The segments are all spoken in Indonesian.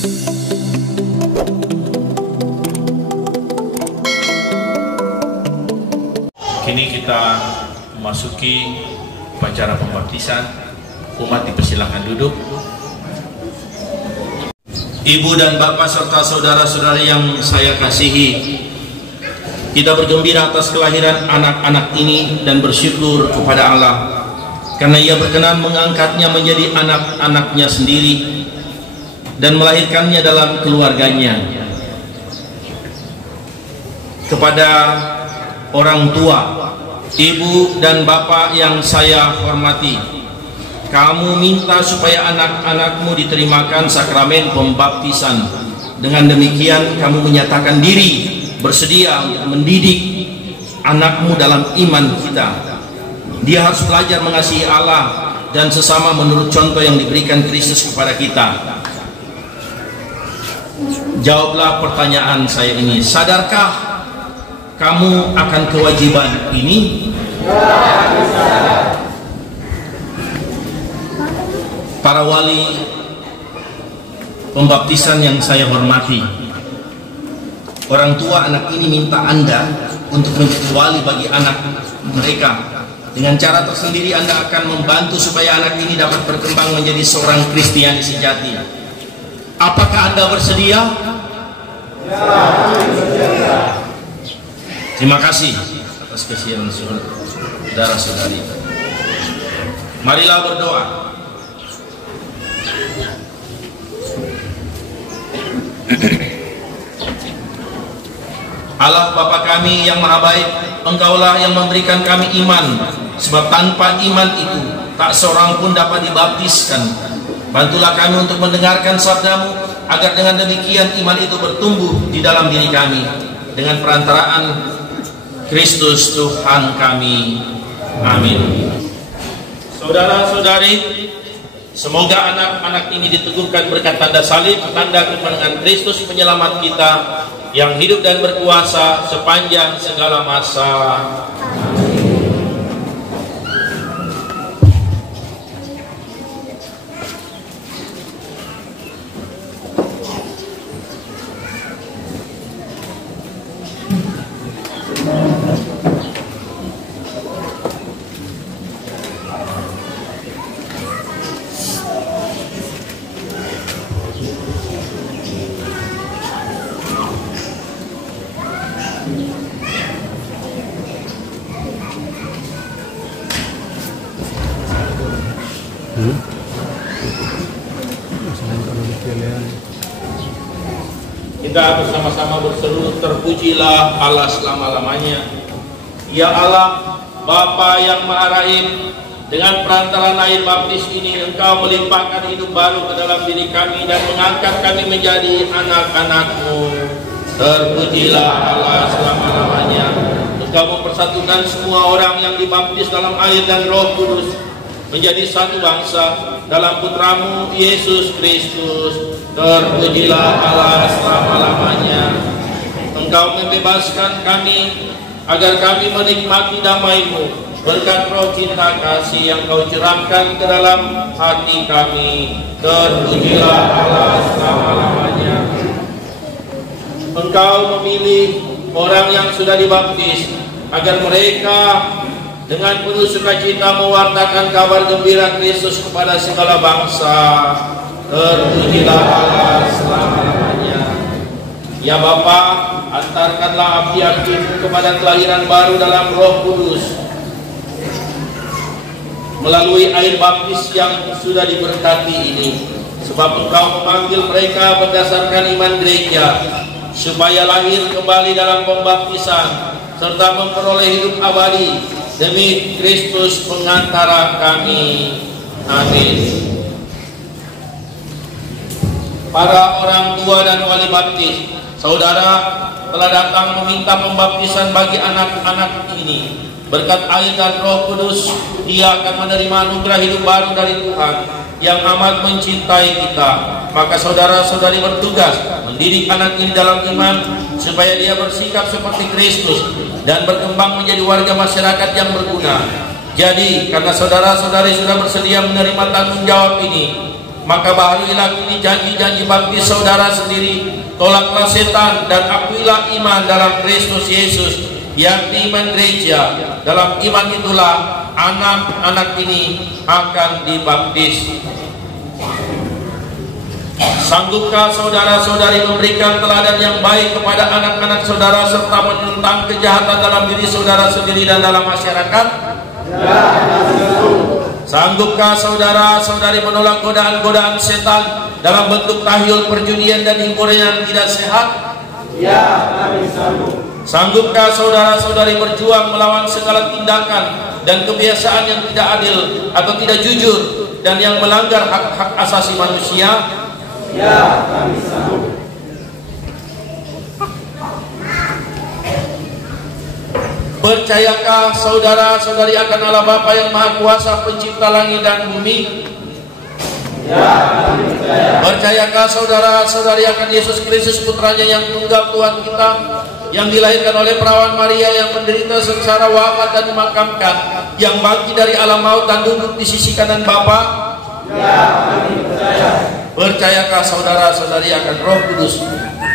Kini kita memasuki upacara pembaptisan. Umat dipersilakan duduk. Ibu dan bapak serta saudara-saudari yang saya kasihi, kita bergembira atas kelahiran anak-anak ini dan bersyukur kepada Allah karena Ia berkenan mengangkatnya menjadi anak-anaknya sendiri dan melahirkannya dalam keluarganya. Kepada orang tua, ibu dan bapak yang saya hormati, kamu minta supaya anak-anakmu diterimakan sakramen pembaptisan. Dengan demikian kamu menyatakan diri bersedia untuk mendidik anakmu dalam iman kita. Dia harus belajar mengasihi Allah dan sesama menurut contoh yang diberikan Kristus kepada kita. Jawablah pertanyaan saya ini. Sadarkah kamu akan kewajiban ini? Para wali pembaptisan yang saya hormati, orang tua anak ini minta Anda untuk menjadi wali bagi anak mereka. Dengan cara tersendiri Anda akan membantu supaya anak ini dapat berkembang menjadi seorang Kristiani sejati. Apakah Anda bersedia? Ya, bersedia. Terima kasih atas kesiapan saudara-saudari. Marilah berdoa. Allah Bapa kami yang maha baik, Engkaulah yang memberikan kami iman, sebab tanpa iman itu tak seorang pun dapat dibaptiskan. Bantulah kami untuk mendengarkan sabda-Mu, agar dengan demikian iman itu bertumbuh di dalam diri kami, dengan perantaraan Kristus Tuhan kami. Amin. Saudara-saudari, semoga anak-anak ini diteguhkan berkat tanda salib, tanda kemenangan Kristus penyelamat kita yang hidup dan berkuasa sepanjang segala masa. Kita bersama-sama berseru, terpujilah Allah selama-lamanya. Ya Allah, Bapa yang Maha Rahim, dengan perantaraan air baptis ini Engkau melimpahkan hidup baru ke dalam diri kami dan mengangkat kami menjadi anak-anak-Mu. Terpujilah Allah selama-lamanya. Engkau mempersatukan semua orang yang dibaptis dalam air dan Roh Kudus menjadi satu bangsa dalam Putra-Mu Yesus Kristus. Terpujilah Allah selama-lamanya. Engkau membebaskan kami agar kami menikmati damai-Mu berkat roh cinta kasih yang Kau curahkan ke dalam hati kami. Terpujilah Allah selama-lamanya. Engkau memilih orang yang sudah dibaptis agar mereka dengan penuh sukacita mewartakan kabar gembira Kristus kepada segala bangsa. Terpujilah Allah selama-lamanya. Ya Bapa, antarkanlah api-api-Mu kepada kelahiran baru dalam Roh Kudus melalui air baptis yang sudah diberkati ini, sebab Engkau memanggil mereka berdasarkan iman gereja supaya lahir kembali dalam pembaptisan serta memperoleh hidup abadi demi Kristus pengantara kami. Amin. Para orang tua dan wali baptis, saudara telah datang meminta pembaptisan bagi anak-anak ini. Berkat air dan Roh Kudus, dia akan menerima anugerah hidup baru dari Tuhan yang amat mencintai kita. Maka saudara-saudari bertugas mendidik anak ini dalam iman supaya dia bersikap seperti Kristus dan berkembang menjadi warga masyarakat yang berguna. Jadi, karena saudara-saudari sudah bersedia menerima tanggung jawab ini, maka bahagialah kini janji-janji baptis saudara sendiri. Tolaklah setan dan akuilah iman dalam Kristus Yesus, yakni iman gereja. Dalam iman itulah anak-anak ini akan dibaptis. Sanggupkah saudara-saudari memberikan teladan yang baik kepada anak-anak saudara serta menentang kejahatan dalam diri saudara sendiri dan dalam masyarakat? Ya. Sanggupkah saudara-saudari menolak godaan-godaan setan dalam bentuk tahyul, perjudian dan hiburan yang tidak sehat? Ya, kami sanggup. Sanggupkah saudara-saudari berjuang melawan segala tindakan dan kebiasaan yang tidak adil atau tidak jujur dan yang melanggar hak-hak asasi manusia? Ya, kami sanggup. Percayakah saudara-saudari akan Allah Bapa yang Maha Kuasa, pencipta langit dan bumi? Ya, kami percaya. Percayakah saudara-saudari akan Yesus Kristus putranya yang tunggal Tuhan kita, yang dilahirkan oleh perawan Maria, yang menderita sengsara, wafat dan dimakamkan, yang bangkit dari alam maut dan duduk di sisi kanan Bapa? Ya, kami percaya. Percayakah saudara-saudari akan Roh Kudus,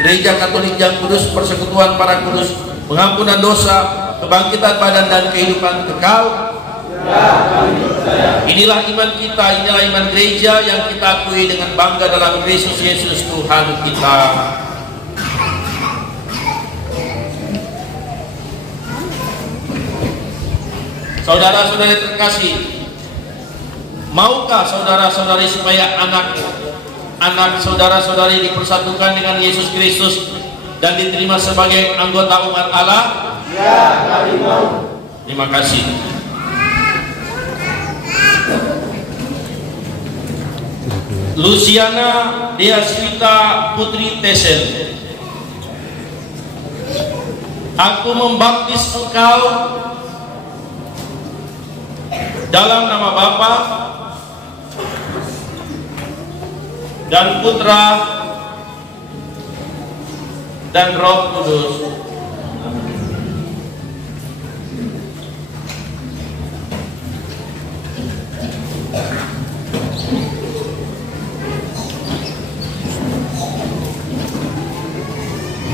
Gereja Katolik yang kudus, persekutuan para kudus, pengampunan dosa, kebangkitan badan dan kehidupan kekal? Ya, kami percaya. Inilah iman kita, inilah iman gereja yang kita akui dengan bangga dalam Kristus Yesus Tuhan kita. Saudara-saudari terkasih, maukah saudara-saudari supaya anak saudara-saudari dipersatukan dengan Yesus Kristus dan diterima sebagai anggota umat Allah? Ya, kami mau. Terima kasih. Luciana Deaswita Putri Tesen, aku membaptis engkau dalam nama Bapa dan Putra dan Roh Kudus.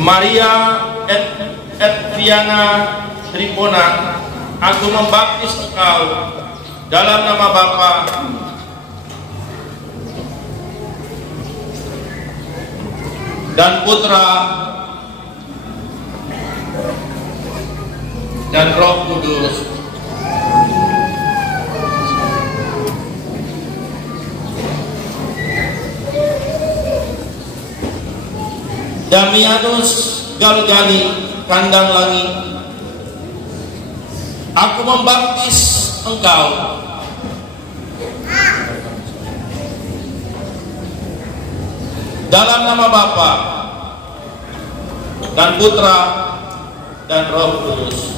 Maria Edviana Tripona, aku membaptis engkau dalam nama Bapa dan Putra dan Roh Kudus. Damianus Galgani Kandang Langit, aku membaptis engkau dalam nama Bapa dan Putra dan Roh Kudus.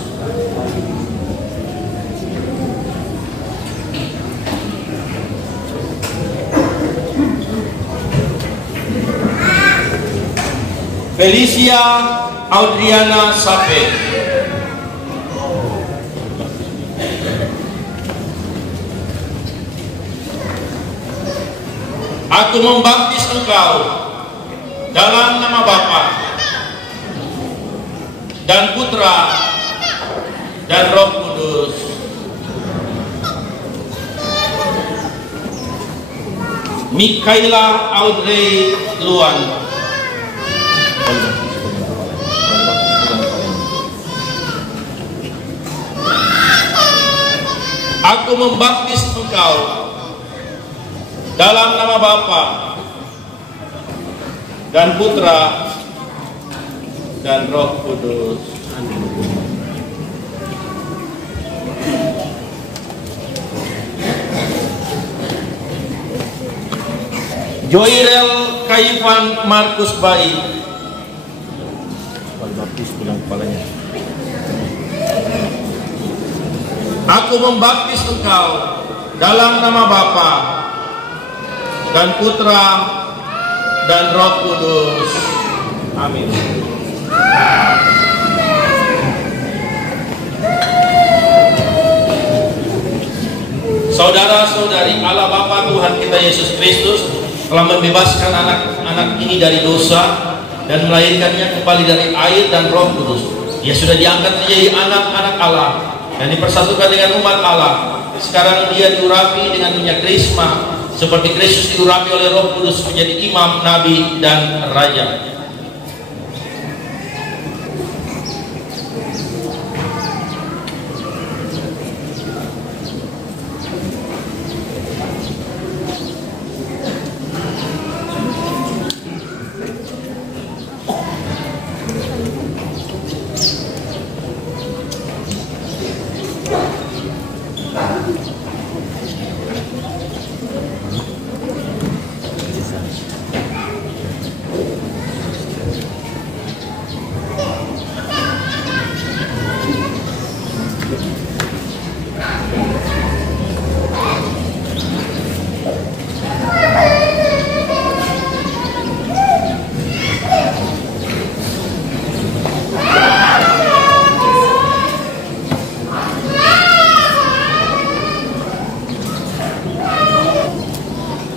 Felicia Audriana Sape, aku membaptis engkau dalam nama Bapa dan Putra dan Roh Kudus. Mikaela Audrey Luan, aku membaptis engkau dalam nama Bapa dan Putra dan Roh Kudus. Joyrel Kaifan Markus Bayi, baptis pulang kepalanya. Aku membaptis engkau dalam nama Bapa dan Putra dan Roh Kudus. Amin. Saudara-saudari, Allah Bapa Tuhan kita Yesus Kristus telah membebaskan anak-anak ini dari dosa dan melahirkannya kembali dari air dan Roh Kudus. Ia sudah diangkat menjadi anak-anak Allah dan dipersatukan dengan umat Allah. Sekarang dia diurapi dengan minyak krisma seperti Kristus diurapi oleh Roh Kudus menjadi imam, nabi, dan raja.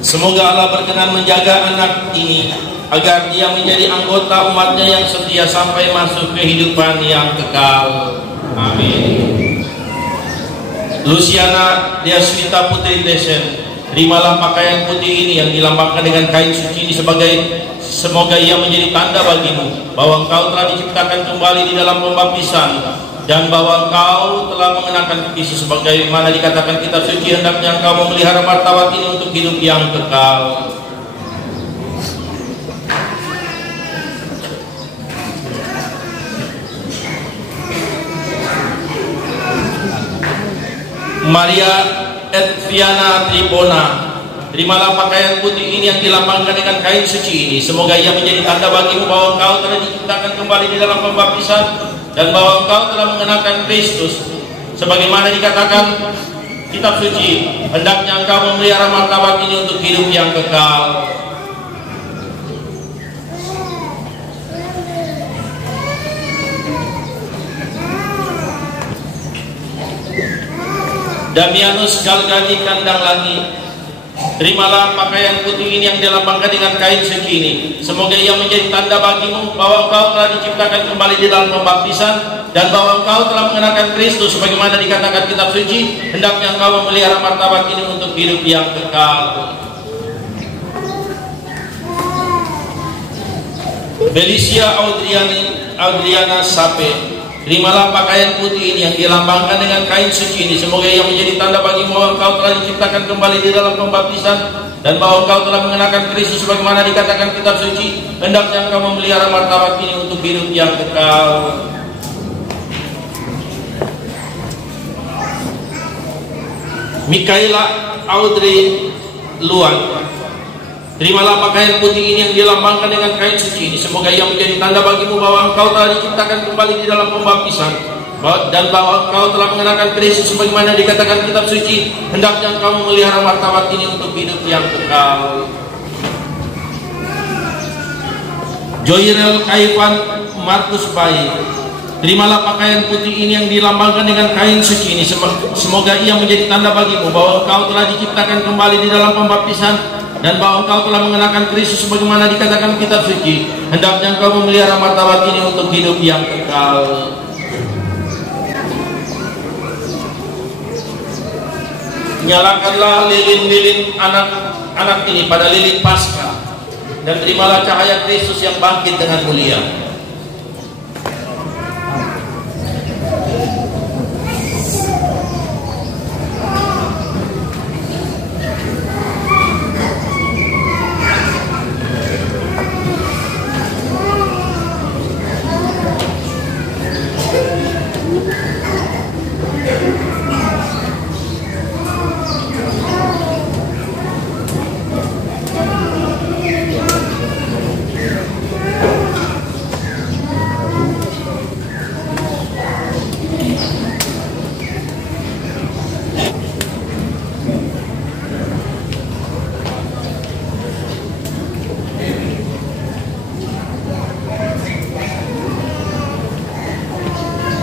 Semoga Allah berkenan menjaga anak ini agar dia menjadi anggota umatnya yang setia sampai masuk kehidupan yang kekal. Amin. Luciana Diaswita Putri Tesen, terimalah pakaian putih ini yang dilambangkan dengan kain suci ini semoga ia menjadi tanda bagimu bahwa engkau telah diciptakan kembali di dalam pembaptisan dan bahwa engkau telah mengenakan Kristus sebagaimana dikatakan kitab suci, hendaknya engkau memelihara martabat ini untuk hidup yang kekal. Maria Edviana Tribona, terimalah pakaian putih ini yang dilambangkan dengan kain suci ini, semoga ia menjadi tanda bagimu bahwa engkau telah diciptakan kembali di dalam pembaptisan dan bahwa engkau telah mengenakan Kristus sebagaimana dikatakan kitab suci, hendaknya engkau memelihara martabat ini untuk hidup yang kekal. Damianus Galgani Kandang Langit, terimalah pakaian putih ini yang dilambangkan dengan kain suci ini, semoga ia menjadi tanda bagimu bahwa engkau telah diciptakan kembali di dalam pembaptisan dan bahwa engkau telah mengenakan Kristus sebagaimana dikatakan kitab suci, hendaknya engkau memelihara martabat ini untuk hidup yang kekal. Felicia Audriana Sape, terimalah pakaian putih ini yang dilambangkan dengan kain suci ini, semoga ia menjadi tanda bagimu bahwa engkau telah diciptakan kembali di dalam pembaptisan dan bahwa engkau telah mengenakan Kristus sebagaimana dikatakan kitab suci, hendaknya engkau memelihara martabat ini untuk hidup yang kekal. Mikaela Audrey Luan, terimalah pakaian putih ini yang dilambangkan dengan kain suci ini, semoga ia menjadi tanda bagimu bahwa engkau telah diciptakan kembali di dalam pembaptisan dan bahwa engkau telah mengenakan Kristus sebagaimana dikatakan kitab suci, hendaknya engkau memelihara martabat ini untuk hidup yang kekal. Joyrel Kaifan Markus Bayi, terimalah pakaian putih ini yang dilambangkan dengan kain suci ini, semoga ia menjadi tanda bagimu bahwa engkau telah diciptakan kembali di dalam pembaptisan dan bahwa engkau telah mengenakan Kristus sebagaimana dikatakan kitab suci, hendaknya engkau memelihara martabat ini untuk hidup yang kekal. Nyalakanlah lilin-lilin anak-anak ini pada lilin Paskah dan terimalah cahaya Kristus yang bangkit dengan mulia.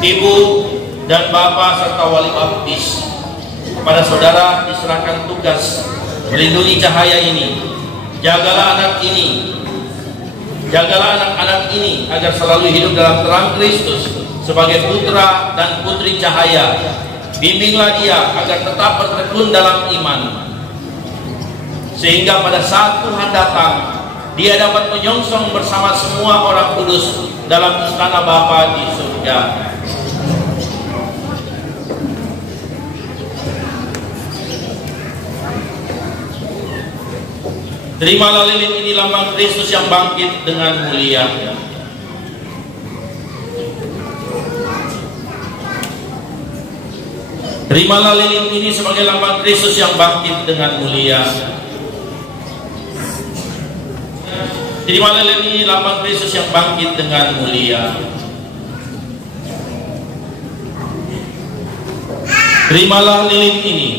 Ibu dan Bapak serta wali baptis, kepada saudara diserahkan tugas melindungi cahaya ini Jagalah anak-anak ini agar selalu hidup dalam terang Kristus sebagai putra dan putri cahaya. Bimbinglah dia agar tetap bertekun dalam iman, sehingga pada saat Tuhan datang, dia dapat menyongsong bersama semua orang kudus dalam istana Bapa di surga. Terimalah lilin ini lambang Kristus yang bangkit dengan mulia. Terimalah lilin ini sebagai lambang Kristus yang bangkit dengan mulia. Terimalah lilin ini lambang Kristus yang bangkit dengan mulia. Terimalah lilin ini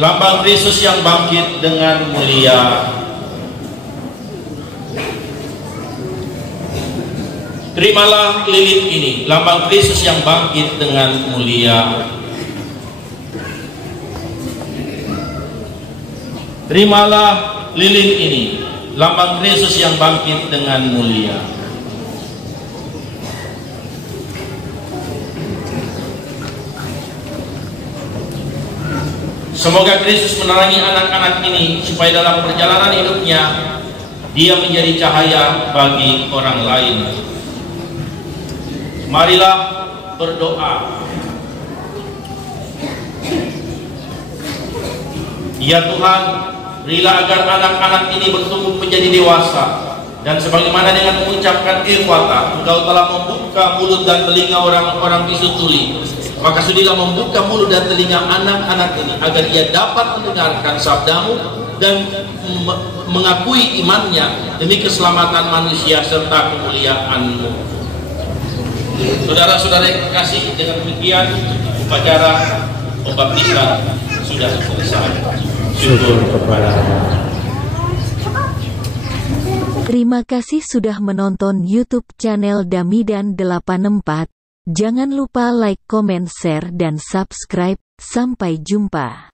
lambang Kristus yang bangkit dengan mulia. Terimalah lilin ini lambang Kristus yang bangkit dengan mulia. Terimalah lilin ini lambang Kristus yang bangkit dengan mulia. Semoga Kristus menerangi anak-anak ini supaya dalam perjalanan hidupnya dia menjadi cahaya bagi orang lain. Marilah berdoa. Ya Tuhan, berilah agar anak-anak ini bertumbuh menjadi dewasa, dan sebagaimana dengan mengucapkan ikhwata, Engkau telah membuka mulut dan telinga orang-orang bisu tuli, maka sudilah membuka mulut dan telinga anak-anak ini agar ia dapat mendengarkan sabdamu dan mengakui imannya demi keselamatan manusia serta kemuliaan-Mu. Saudara-saudara yang kasih, dengan demikian upacara pembaptisan sudah selesai. Syukur kepada Allah. Terima kasih sudah menonton YouTube channel Damidan 84. Jangan lupa like, comment, share, dan subscribe. Sampai jumpa.